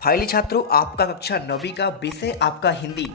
फाइली छात्रों, आपका कक्षा 9वीं का विषय आपका हिंदी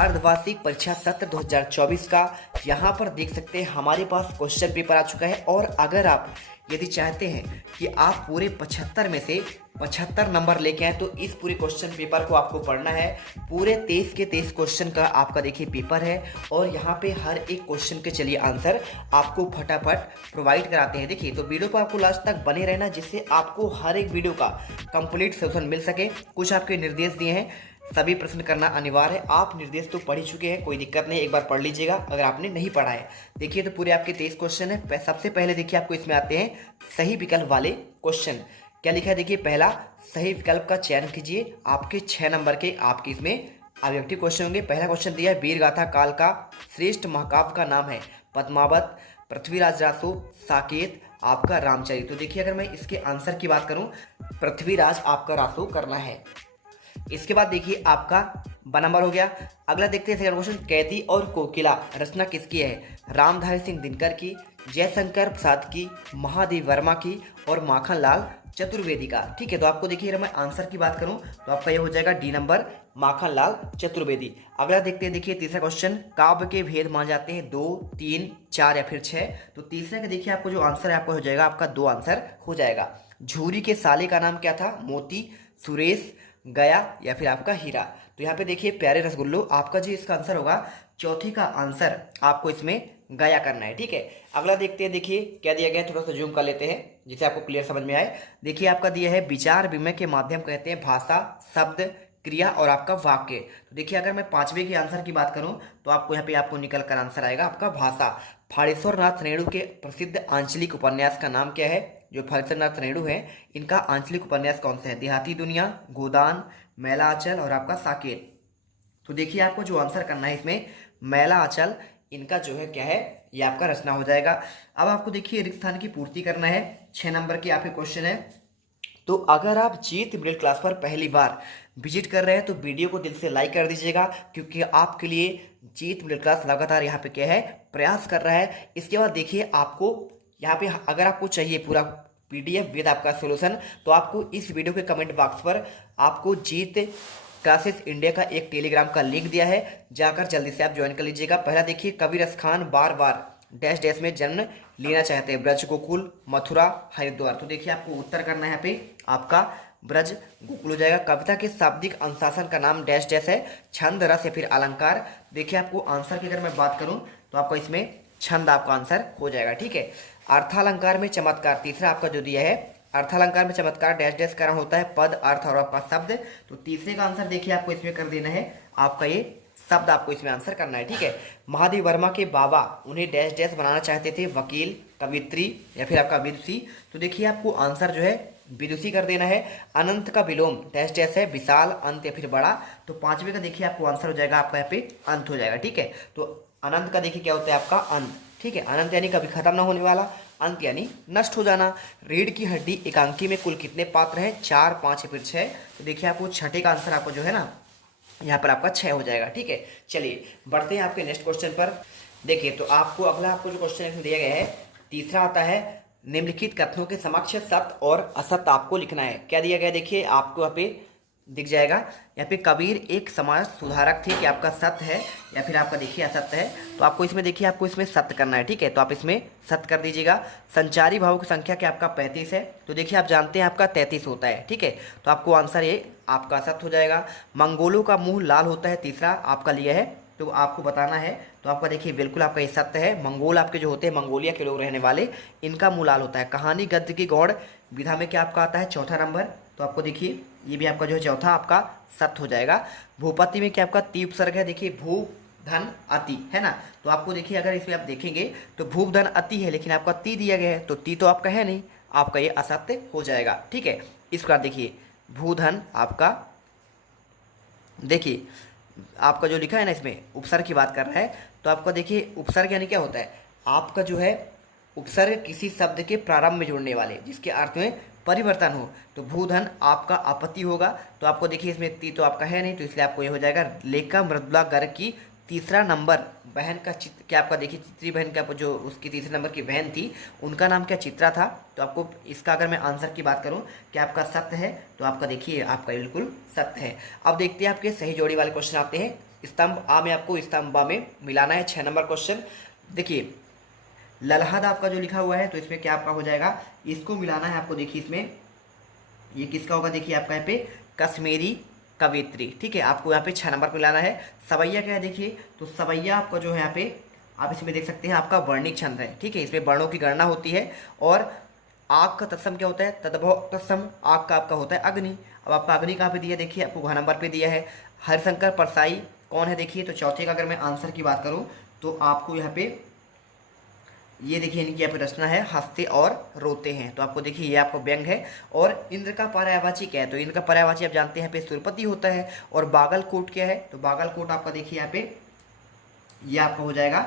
अर्धवार्षिक परीक्षा सत्र 2024 का यहाँ पर देख सकते हैं हमारे पास क्वेश्चन पेपर आ चुका है। और अगर आप यदि चाहते हैं कि आप पूरे 75 में से 75 नंबर लेके आए तो इस पूरे क्वेश्चन पेपर को आपको पढ़ना है। पूरे 23 के 23 क्वेश्चन का आपका देखिए पेपर है और यहाँ पे हर एक क्वेश्चन के चलिए आंसर आपको फटाफट प्रोवाइड कराते हैं। देखिए तो वीडियो को आपको लास्ट तक बने रहना जिससे आपको हर एक वीडियो का कंप्लीट सोल्यूशन मिल सके। कुछ आपके निर्देश दिए हैं, सभी प्रश्न करना अनिवार्य है। आप निर्देश तो पढ़ ही चुके हैं, कोई दिक्कत नहीं, एक बार पढ़ लीजिएगा अगर आपने नहीं पढ़ा है। देखिए तो पूरे आपके 23 क्वेश्चन है। सबसे पहले देखिए आपको इसमें आते हैं सही विकल्प वाले क्वेश्चन। क्या लिखा है देखिए, पहला सही विकल्प का चयन कीजिए। आपके 6 नंबर के आपके इसमें ऑब्जेक्टिव क्वेश्चन होंगे। पहला क्वेश्चन दिया है वीर गाथा काल का श्रेष्ठ महाकाव्य का नाम है पद्मावत, पृथ्वीराज रासो, साकेत, आपका रामचरित। तो देखिए अगर मैं इसके आंसर की बात करूं, पृथ्वीराज आपका रासो करना है। इसके बाद देखिए आपका ब नंबर हो गया। अगला देखते हैं सेकंड क्वेश्चन, कैदी और कोकिला रचना किसकी है? रामधारी सिंह दिनकर की, जयशंकर प्रसाद की, महादेव वर्मा की और माखनलाल चतुर्वेदी का। ठीक है, तो आपको देखिए अगर मैं आंसर की बात करूं तो आपका ये हो जाएगा डी नंबर, माखनलाल चतुर्वेदी। अगला देखते हैं देखिए तीसरा क्वेश्चन, काव्य के भेद माने जाते हैं 2, 3, 4 या फिर 6। तो तीसरे का देखिए आपको जो आंसर है आपका हो जाएगा, आपका 2 आंसर हो जाएगा। झूरी के साले का नाम क्या था? मोती, सुरेश, गया या फिर आपका हीरा। तो यहाँ पे देखिए प्यारे रसगुल्लो, आपका जो इसका आंसर होगा चौथी का आंसर आपको इसमें गया करना है। ठीक है, अगला देखते हैं देखिए क्या दिया गया है, थोड़ा सा जूम कर लेते हैं जिससे आपको क्लियर समझ में आए। देखिए आपका दिया है विचार विमय के माध्यम कहते हैं भाषा, शब्द, क्रिया और आपका वाक्य। तो देखिए अगर मैं 5वें के आंसर की बात करूं तो आपको यहाँ पे आपको निकल कर आंसर आएगा आपका भाषा। फाड़ेश्वर नाथ रेणु के प्रसिद्ध आंचलिक उपन्यास का नाम क्या है? जो फाड़ेश्वर नाथ रेणु है इनका आंचलिक उपन्यास कौन सा है? देहाती दुनिया, गोदान, मैला आंचल और आपका साकेत। तो देखिए आपको जो आंसर करना है इसमें मैला आंचल इनका जो है क्या है, ये आपका रचना हो जाएगा। अब आपको देखिए रिक्त स्थान की पूर्ति करना है। 6 नंबर की आपके क्वेश्चन है। तो अगर आप जीत मिडिल क्लास पर पहली बार विजिट कर रहे हैं तो वीडियो को दिल से लाइक कर दीजिएगा, क्योंकि आपके लिए जीत मिडिल क्लास लगातार यहाँ पे क्या है, प्रयास कर रहा है। इसके बाद देखिए आपको यहाँ पे अगर आपको चाहिए पूरा PDF विद आपका सोल्यूशन तो आपको इस वीडियो के कमेंट बॉक्स पर आपको जीत क्लासेस इंडिया का एक टेलीग्राम का लिंक दिया है, जाकर जल्दी से आप ज्वाइन कर लीजिएगा। पहला देखिए, कबीर खान बार बार डैश डैश में जन्म लेना चाहते हैं? ब्रज, गोकुल, मथुरा, हरिद्वार। तो देखिए आपको उत्तर करना है यहाँ पे आपका ब्रज गोकुल हो जाएगा। कविता के शाब्दिक अनुशासन का नाम डैश डैश है? छंद, रस या फिर अलंकार। देखिए आपको आंसर की अगर मैं बात करूं तो आपको इसमें छंद आपका आंसर हो जाएगा। ठीक है, अर्थालंकार में चमत्कार तीसरा आपका जो दिया है, अर्थालंकार में चमत्कार डैश डैश कारण होता है पद, अर्थ और आपका शब्द। तो तीसरे का आंसर देखिए आपको इसमें कर देना है आपका ये शब्द, आपको इसमें आंसर करना है। ठीक है, महादेव वर्मा के बाबा उन्हें डैश डैश बनाना चाहते थे? वकील, कवित्री या फिर आपका विदुषी। तो देखिए आपको आंसर जो है विदुषी कर देना है। अनंत का विलोम डैश डैश है? विशाल, अंत या फिर बड़ा। तो 5वें का देखिए आपको आंसर हो जाएगा आपका यहाँ पे अंत हो जाएगा। ठीक है, तो अनंत का देखिए क्या होता है आपका अंत। ठीक है, अनंत यानी कभी खत्म ना होने वाला, अंत यानी नष्ट हो जाना। रीढ़ की हड्डी एकांकी में कुल कितने पात्र हैं? 4, 5 या फिर 6। तो देखिए आपको छठे का आंसर आपको जो है ना यहाँ पर आपका 6 हो जाएगा। ठीक है, चलिए बढ़ते हैं आपके नेक्स्ट क्वेश्चन पर। देखिए तो आपको अगला आपको जो क्वेश्चन इसमें दिया गया है तीसरा आता है, निम्नलिखित कथनों के समक्ष सत्य और असत्य आपको लिखना है। क्या दिया गया देखिए आपको यहाँ पे दिख जाएगा। यहाँ पे कबीर एक समाज सुधारक थे, कि आपका सत्य है या फिर आपका देखिए असत्य है? तो आपको इसमें देखिए आपको इसमें सत्य करना है। ठीक है, तो आप इसमें सत्य कर दीजिएगा। संचारी भावों की संख्या क्या आपका 35 है? तो देखिए आप जानते हैं आपका 33 होता है। ठीक है, तो आपको आंसर ये आपका सत्य हो जाएगा। मंगोलों का मुंह लाल होता है तीसरा आपका लिया है, तो आपको बताना है। तो आपका देखिए बिल्कुल आपका ये सत्य है। मंगोल आपके जो होते हैं मंगोलिया के लोग रहने वाले, इनका मुंह लाल होता है। कहानी गद्य की गौड़ विधा में क्या आपका आता है? चौथा नंबर। तो आपको देखिए ये भी आपका जो है चौथा आपका सत्य हो जाएगा। भूपति में क्या आपका ती उपसर्ग है? देखिए भू धन अति है ना। तो आपको देखिए अगर इसमें आप देखेंगे तो भूप धन अति है, लेकिन आपका ती दिया गया है तो ती तो आपका है नहीं, आपका ये असत्य हो जाएगा। ठीक है, इस प्रकार देखिए भूधन आपका देखिए आपका जो लिखा है ना इसमें उपसर्ग की बात कर रहा है। तो आपका देखिए उपसर्ग यानी क्या होता है? आपका जो है उपसर्ग किसी शब्द के प्रारंभ में जुड़ने वाले जिसके अर्थ में परिवर्तन हो। तो भूधन आपका आपत्ति होगा। तो आपको देखिए इसमें ती तो आपका है नहीं, तो इसलिए आपको ये हो जाएगा लेखा मृदुला गर्ग की तीसरा नंबर बहन का चित्र क्या आपका देखिए, चित्री बहन का जो उसकी तीसरे नंबर की बहन थी उनका नाम क्या चित्रा था। तो आपको इसका अगर मैं आंसर की बात करूं कि आपका सत्य है, तो आपका देखिए आपका बिल्कुल सत्य है। अब देखते हैं आपके सही जोड़ी वाले क्वेश्चन आते हैं। स्तंभ आ में आपको स्तंभ बा में मिलाना है। 6 नंबर क्वेश्चन देखिए, ललहद आपका जो लिखा हुआ है तो इसमें क्या आपका हो जाएगा, इसको मिलाना है आपको। देखिए इसमें ये किसका होगा, देखिए आपका यहाँ पे कश्मीरी कवित्री, ठीक है। आपको यहाँ पे 6 नंबर पे लाना है। सवैया क्या है देखिए, तो सवैया आपका जो है यहाँ पे आप इसमें देख सकते हैं आपका वर्णिक छंद है, ठीक है। इसमें वर्णों की गणना होती है। और आग का तत्सम क्या होता है, तद्भव तत्सम आग का आपका होता है अग्नि। अब आपका अग्नि कहाँ पे दिया, देखिए आपको घ नंबर पे दिया है। हरिशंकर परसाई कौन है देखिए, तो चौथे का अगर मैं आंसर की बात करूँ तो आपको यहाँ पे ये देखिए इनकी यहाँ पे रचना है, हंसते और रोते हैं। तो आपको देखिए ये आपको व्यंग है। और इंद्र का पर्यायवाची क्या है, तो इंद्र का पर्यायवाची आप जानते हैं यहाँ पे सुरपति होता है। और बागलकोट क्या है, तो बागलकोट आपका देखिए यहाँ पे ये आपका हो जाएगा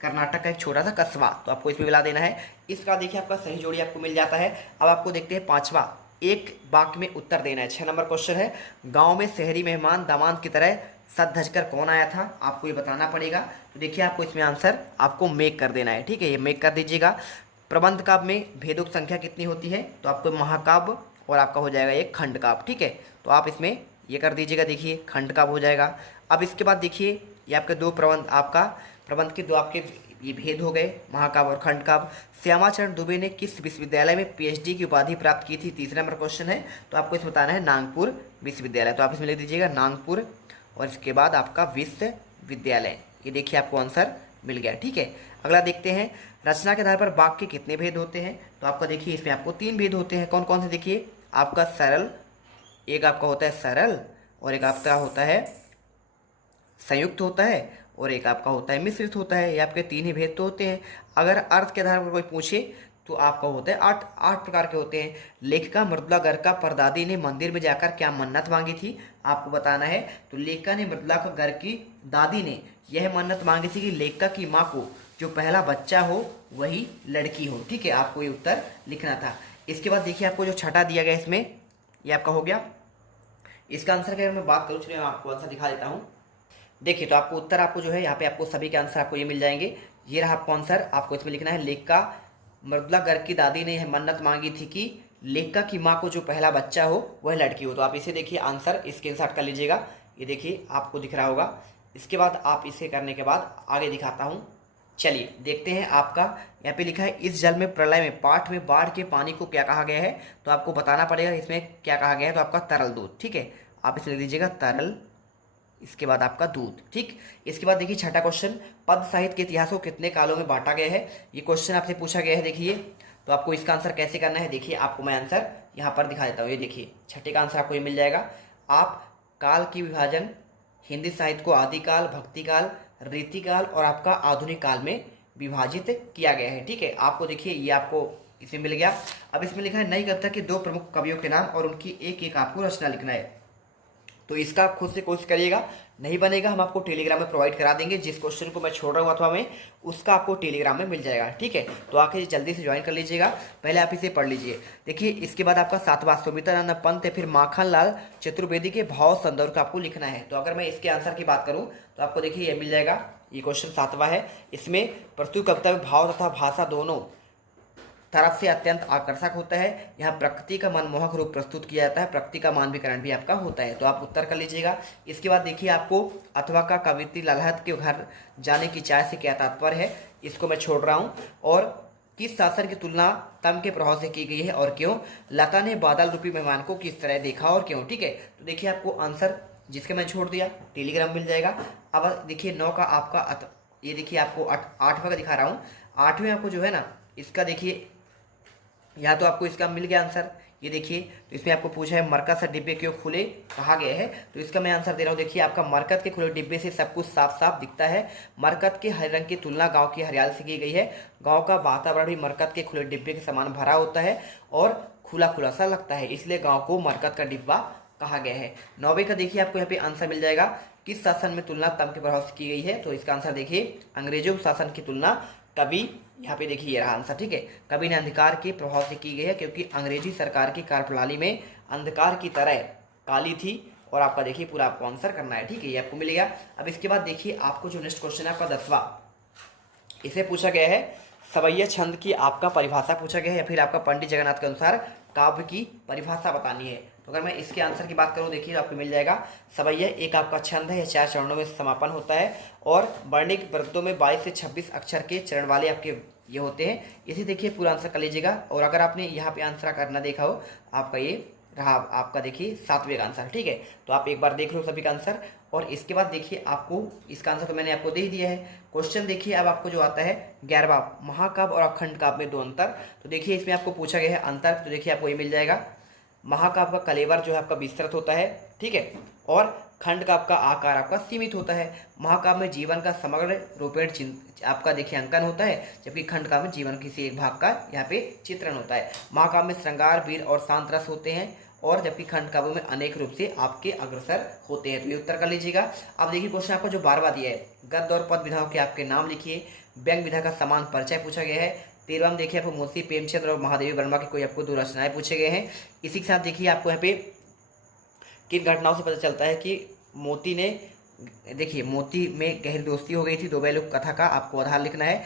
कर्नाटक का एक छोटा सा कस्बा। तो आपको इसमें मिला देना है। इसका देखिए आपका सही जोड़ी आपको मिल जाता है। अब आपको देखते हैं 5वां, एक वाक्य में उत्तर देना है। 6 नंबर क्वेश्चन है, गाँव में शहरी मेहमान दामाद की तरह सज धज कर कौन आया था, आपको ये बताना पड़ेगा। तो देखिए आपको इसमें आंसर आपको मेक कर देना है, ठीक है। ये मेक कर दीजिएगा। प्रबंध काव्य में भेदों की संख्या कितनी होती है, तो आपको महाकाव्य और आपका हो जाएगा एक खंड काव्य, ठीक है। तो आप इसमें ये कर दीजिएगा, देखिए खंड काव्य हो जाएगा। अब इसके बाद देखिए ये आपके दो प्रबंध, आपका प्रबंध के दो आपके ये भेद हो गए, महाकाव्य और खंड काव्य। श्यामाचरण दुबे ने किस विश्वविद्यालय में पीएचडी की उपाधि प्राप्त की थी, तीसरा नंबर क्वेश्चन है। तो आपको इसमें बताना है नागपुर विश्वविद्यालय। तो आप इसमें लिख दीजिएगा नागपुर और इसके बाद आपका विश्वविद्यालय। ये देखिए आपको आंसर मिल गया, ठीक है। अगला देखते हैं, रचना के आधार पर वाक्य के कितने भेद होते हैं। तो आपका देखिए इसमें आपको 3 भेद होते हैं। कौन कौन से देखिए, आपका सरल, एक आपका होता है सरल, और एक आपका होता है संयुक्त होता है, और एक आपका होता है मिश्रित होता है। ये आपके 3 ही भेद तो होते हैं। अगर अर्थ के आधार पर कोई पूछे तो आपका होता है 8 प्रकार के होते हैं। लेखिका मृदुला गर्ग का परदादी ने मंदिर में जाकर क्या मन्नत मांगी थी, आपको बताना है। तो लेखिका ने मृदुला गर्ग की दादी ने यह मन्नत मांगी थी कि लेखिका की माँ को जो पहला बच्चा हो वही लड़की हो, ठीक है। आपको ये उत्तर लिखना था। इसके बाद देखिए आपको जो छठा दिया गया इसमें ये आपका हो गया। इसका आंसर की अगर मैं बात करूँ, चलिए मैं आपको आंसर दिखा देता हूँ। देखिए तो आपको उत्तर आपको जो है यहाँ पे आपको सभी के आंसर आपको ये मिल जाएंगे। ये रहा आपको आंसर, आपको इसमें लिखना है लेखिका मृदुला गर्ग की दादी ने यह मन्नत मांगी थी कि लेखिका की माँ को जो पहला बच्चा हो वह लड़की हो। तो आप इसे देखिए आंसर स्क्रीनशॉट कर लीजिएगा, ये देखिए आपको दिख रहा होगा। इसके बाद आप इसे करने के बाद आगे दिखाता हूँ। चलिए देखते हैं, आपका यहाँ पे लिखा है इस जल में प्रलय में पाठ में बाढ़ के पानी को क्या कहा गया है। तो आपको बताना पड़ेगा इसमें क्या कहा गया है। तो आपका तरल दूध, ठीक है। आप इसे लिख दीजिएगा तरल, इसके बाद आपका दूध, ठीक। इसके बाद देखिए छठा क्वेश्चन, पद साहित्य के इतिहास को कितने कालों में बांटा गया है। ये क्वेश्चन आपसे पूछा गया है, देखिए। तो आपको इसका आंसर कैसे करना है, देखिए आपको मैं आंसर यहाँ पर दिखा देता हूँ। ये देखिए छठे का आंसर आपको ये मिल जाएगा। आप काल की विभाजन हिंदी साहित्य को आदिकाल, भक्तिकाल, रीतिकाल और आपका आधुनिक काल में विभाजित किया गया है, ठीक है। आपको देखिए ये आपको इसमें मिल गया। अब इसमें लिखा है नई कविता के 2 प्रमुख कवियों के नाम और उनकी एक एक आपको रचना लिखना है। तो इसका आप खुद से कोशिश करिएगा, नहीं बनेगा हम आपको टेलीग्राम में प्रोवाइड करा देंगे। जिस क्वेश्चन को मैं छोड़ रहा हूँ अथवा में, उसका आपको टेलीग्राम में मिल जाएगा, ठीक है। तो आके जल्दी से ज्वाइन कर लीजिएगा, पहले आप इसे पढ़ लीजिए। देखिए इसके बाद आपका 7वां सुमित्रानंद पंत या फिर माखनलाल चतुर्वेदी के भाव संदर्भ का आपको लिखना है। तो अगर मैं इसके आंसर की बात करूँ तो आपको देखिए ये मिल जाएगा। ये क्वेश्चन 7वां है। इसमें प्रस्तुत कविता में भाव तथा भाषा दोनों तरफ से अत्यंत आकर्षक होता है। यहाँ प्रकृति का मनमोहक रूप प्रस्तुत किया जाता है, प्रकृति का मानवीकरण भी आपका होता है। तो आप उत्तर कर लीजिएगा। इसके बाद देखिए आपको अथवा का कवित्री ललहद के घर जाने की चाय से क्या तात्पर्य है, इसको मैं छोड़ रहा हूँ। और किस शासन की तुलना तम के प्रभाव से की गई है और क्यों। लता ने बादल रूपी मेहमान को किस तरह देखा और क्यों, ठीक है। तो देखिए आपको आंसर जिसके मैं छोड़ दिया टेलीग्राम मिल जाएगा। अब देखिए 9 का आपका ये देखिए आपको 8वां का दिखा रहा हूँ। 8वें आपको जो है ना, इसका देखिए यहाँ तो आपको इसका मिल गया आंसर। ये देखिए तो इसमें आपको पूछा है मरकत से डिब्बे क्यों खुले कहा गया है। तो इसका मैं आंसर दे रहा हूँ। देखिए आपका मरकत के खुले डिब्बे से सब कुछ साफ साफ दिखता है। मरकत के हरे रंग की तुलना गांव की हरियाली से की गई है। गांव का वातावरण भी मरकत के खुले डिब्बे के समान भरा होता है और खुला खुला सा लगता है, इसलिए गाँव को मरकत का डिब्बा कहा गया है। 9वें का देखिए आपको यहाँ पे आंसर मिल जाएगा। किस शासन में तुलना तम के प्रभाव से की गई है। तो इसका आंसर देखिए अंग्रेजों शासन की तुलना कभी, यहाँ पे देखिए ये रहा आंसर, ठीक है। कभी ने अंधकार के प्रभाव से की गई है क्योंकि अंग्रेजी सरकार की कार्यप्रणाली में अंधकार की तरह काली थी और आपका देखिए पूरा आपको आंसर करना है, ठीक है, ये आपको मिलेगा। अब इसके बाद देखिए आपको जो नेक्स्ट क्वेश्चन है आपका 10वां, इसे पूछा गया है सवैया छंद की आपका परिभाषा पूछा गया है, या फिर आपका पंडित जगन्नाथ के अनुसार काव्य की परिभाषा बतानी है। तो अगर मैं इसके आंसर की बात करूं देखिए आपको मिल जाएगा, सवैया एक आपका छंद है, यह 4 चरणों में समापन होता है और वर्णिक वृत्तों में 22 से 26 अक्षर के चरण वाले आपके ये होते हैं। इसे देखिए पूरा आंसर कर लीजिएगा। और अगर आपने यहाँ पे आंसर करना देखा हो, आपका ये रहा आपका देखिए 7वें का आंसर, ठीक है। तो आप एक बार देख लो सभी का आंसर। और इसके बाद देखिए आपको इसका आंसर तो मैंने आपको दे ही दिया है। क्वेश्चन देखिए अब आपको जो आता है 11वां, महाकाव्य और अखंड काव्य में 2 अंतर। तो देखिए इसमें आपको पूछा गया है अंतर, तो देखिए आपको ये मिल जाएगा, महाकाव्य का कलेवर जो है आपका विस्तृत होता है, ठीक है, और खंड काव्य का आकार आपका सीमित होता है। महाकाव्य में जीवन का समग्र रूपेण आपका देखिए अंकन होता है, जबकि खंड काव्य में जीवन किसी एक भाग का यहाँ पे चित्रण होता है। महाकाव्य में श्रृंगार, वीर और शांत रस होते हैं, और जबकि खंड काव्य में अनेक रूप से आपके अग्रसर होते हैं। तो ये उत्तर कर लीजिएगा। अब देखिए क्वेश्चन आपको जो 12वां दिया है, गद्य और पद विधाओं के आपके नाम लिखिए। व्यंग्य विधा का समान परिचय पूछा गया है। 13वां देखिए आपको मुंशी प्रेमचंद और महादेवी वर्मा की कोई आपको 2 रचनाएं पूछे गए हैं। इसी के साथ देखिए आपको यहाँ पे किन घटनाओं से पता चलता है कि मोती ने देखिए मोती में गहरी दोस्ती हो गई थी। 2 बैलों कथा का आपको आधार लिखना है।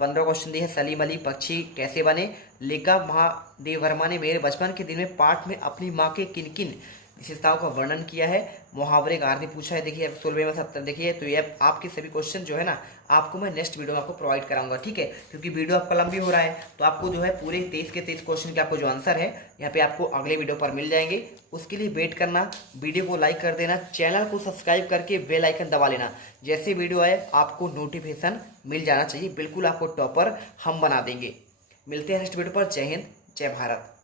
15 क्वेश्चन दिए हैं, सलीम अली पक्षी कैसे बने। लेखक महादेव वर्मा ने मेरे बचपन के दिन में पाठ में अपनी माँ के किन किन विशेषताओं का वर्णन किया है। मुहावरे का अर्थ पूछा है देखिए 16वें में 70 देखिए। तो ये आपके सभी क्वेश्चन जो है ना आपको मैं नेक्स्ट वीडियो में आपको प्रोवाइड कराऊंगा, ठीक है, क्योंकि वीडियो आपका लंबी हो रहा है। तो आपको जो है पूरे 23 के 23 क्वेश्चन के आपको जो आंसर है यहाँ पे आपको अगले वीडियो पर मिल जाएंगे। उसके लिए वेट करना, वीडियो को लाइक कर देना, चैनल को सब्सक्राइब करके बेल आइकन दबा लेना। जैसे वीडियो आए आपको नोटिफिकेशन मिल जाना चाहिए। बिल्कुल आपको टॉपर हम बना देंगे। मिलते हैं नेक्स्ट वीडियो पर। जय हिंद, जय भारत।